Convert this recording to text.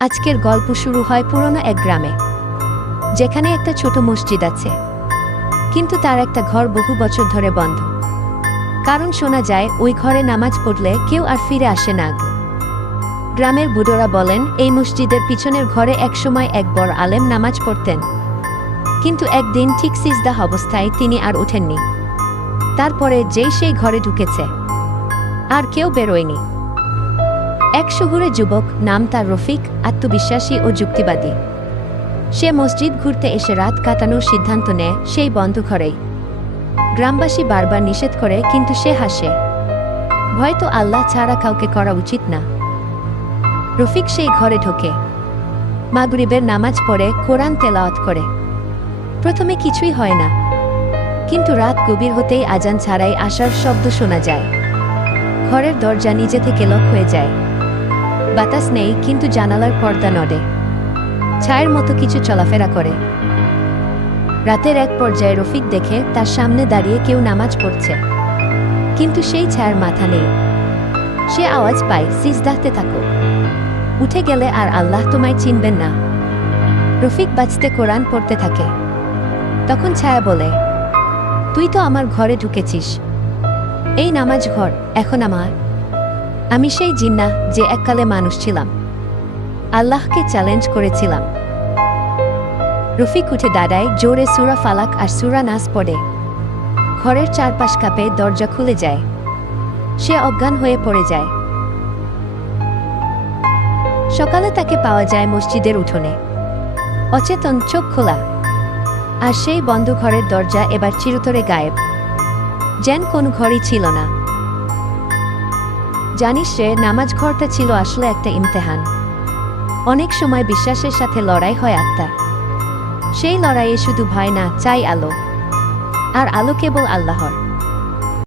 আজকের গল্প শুরু হয় পুরনো এক গ্রামে। যেখানে একটা ছোট মসজিদ আছে। কিন্তু তার একটা ঘর বহু বছর ধরে বন্ধ। কারণ শোনা যায়, ওই ঘরে নামাজ পড়লে কেউ আর ফিরে আসে না গ্রামের বুড়োরা বলেন, এই মসজিদের পিছনের ঘরে একসময় এক বড় আলেম নামাজ পড়তেন। কিন্তু একদিন ঠিক সিজদা অবস্থায় তিনি আর ওঠেননি তারপরে যেই সেই ঘরে ঢুকেছে। আর কেউ বেরোয়নি। এক শহুরে যুবক নাম তার রফিক, আত্মবিশ্বাসী ও যুক্তিবাদী। সে মসজিদ ঘুরতে এসে রাত কাটানোর সিদ্ধান্ত নেয় সেই বন্ধ ঘরেই। গ্রামবাসী বারবার নিষেধ করে, কিন্তু সে হাসে। ভয়তো আল্লাহ ছাড়া কাউকে করা উচিত না। রফিক সেই ঘরে ঢোকে। মাগরিবের নামাজ পড়ে, কোরআন তেলাওয়াত করে। প্রথমে কিছুই হয় না। কিন্তু রাত গভীর হতেই আজান ছাড়াই আসার শব্দ শোনা যায়। ঘরের দরজা নিজে থেকে লক হয়ে যায়। বাতাস নেই, কিন্তু জানালার পর্দা নড়ে। ছায়ের মতো কিছু চলাফেরা করে। রাতের এক পর্যায়ে রফিক দেখে তার সামনে দাঁড়িয়ে কেউ নামাজ পড়ছে। কিন্তু সেই ছায়ার মাথা নেই। সে আওয়াজ পায় সিজদাতে থাকো। উঠে গেলে আর আল্লাহ তোমায় চিনবেন না। রফিক বাঁচতে কোরআন পড়তে থাকে। তখন ছায়া বলে, তুই তো আমার ঘরে ঢুকেছিস। এই নামাজ ঘর, এখন আমার। আমি সেই জিন্না যে এককালে মানুষ ছিলাম। আল্লাহকে চ্যালেঞ্জ করেছিলাম। রফিক উঠে দাঁড়ায়, জোরে সুরা ফালাক আর সুরা নাস পড়ে। ঘরের চারপাশ কাপে, দরজা খুলে যায়। সে অজ্ঞান হয়ে পড়ে যায়। সকালে তাকে পাওয়া যায় মসজিদের উঠোনে। অচেতন চোখ খোলা। আর সেই বন্ধ ঘরের দরজা এবার চিরতরে গায়েব। যেন কোন ঘরই ছিল না। জানিস রে নামাজ ঘরটা ছিল আসলে একটা ইমতেহান। অনেক সময় বিশ্বাসের সাথে লড়াই হয় আত্মা সেই লড়াইয়ে শুধু ভয় না, চাই আলো। আর আলো কেবল আল্লাহর।